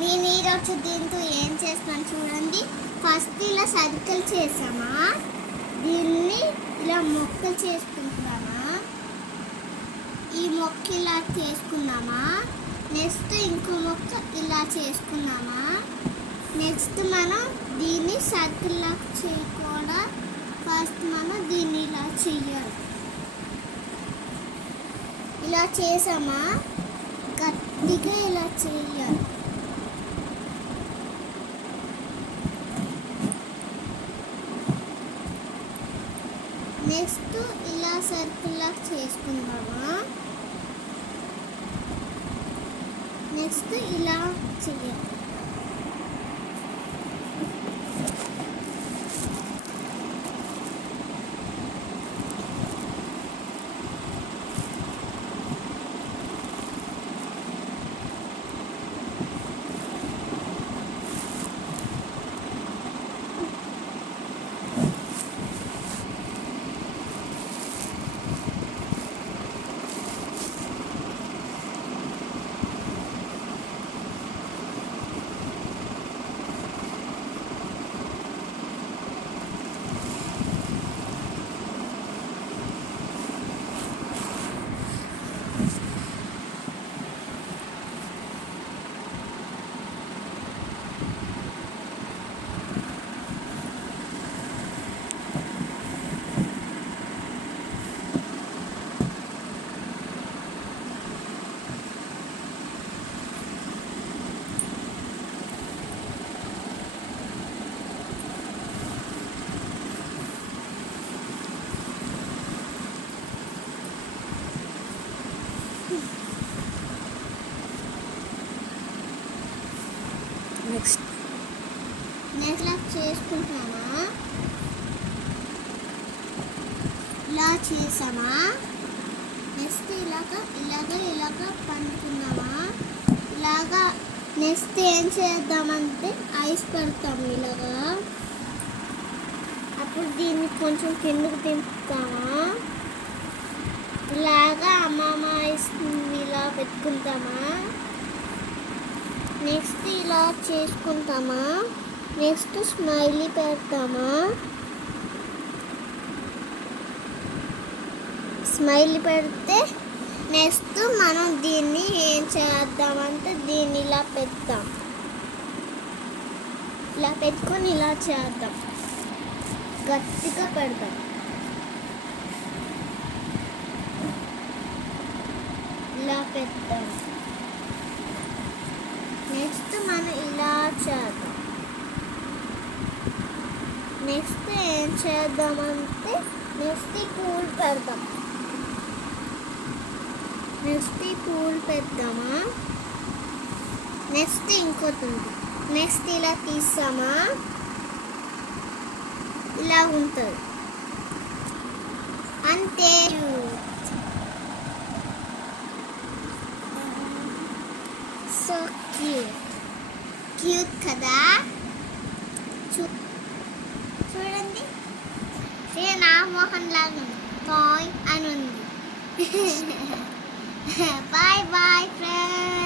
నేను ఈరోజు దీంతో ఏం చేస్తాను చూడండి. ఫస్ట్ ఇలా సర్కిల్ చేసామా, దీన్ని ఇలా మొక్కలు చేసుకుంటున్నామా, ఈ మొక్క ఇలా చేసుకున్నామా, నెక్స్ట్ ఇంకో మొక్క ఇలా చేసుకున్నామా, నెక్స్ట్ మనం దీన్ని సర్కిల్ లాగా చేయకుండా ఫస్ట్ మనం దీన్ని ఇలా చెయ్యాలి. ఇలా చేసామా, గట్టిగా ఇలా చేయాలి. నెక్స్ట్ ఇలా సర్కిల్ లాగా చేసుకుందామా, నెక్స్ట్ ఇలా చేయాలి. నెక్స్ట్ చేసుకుంటామా, ఇలా చేసామా, నెక్స్ట్ ఇలాగా పండుకుందామా, ఇలాగా. నెక్స్ట్ ఏం చేద్దామంటే ఐస్ పెడతాము ఇలాగా. అప్పుడు దీన్ని కొంచెం కిందకు దింపుతామా, ఇలాగా అమ్మమ్మ ఐస్ ఇలా పెట్టుకుంటామా, నెక్స్ట్ ఇలా చేసుకుంటామా, నెక్స్ట్ స్మైలీ పెడతామా, స్మైలీ పెడితే నెక్స్ట్ మనం దీన్ని ఏం చేద్దామంటే దీన్ని ఇలా పెడతాం, ఇలా పెట్టుకొని ఇలా చేద్దాం, గట్టిగా పెడతాం, ఇలా పెడతాం. నెక్స్ట్ మనం ఇలా చేద్దాం. నెక్స్ట్ ఏం చేద్దామంటే నెక్స్ట్ ఈ పూలు పెడదాం, నెక్స్ట్ ఈ పూలు పెడదామా, నెక్స్ట్ ఇంకోటి ఉంది. నెక్స్ట్ ఇలా తీసామా, ఇలా ఉంటుంది అంతే. సో క్యూట్ కదా. చూడండి, నా మోహన్ లాగా టాయ్ అని ఉంది. Bye bye friends.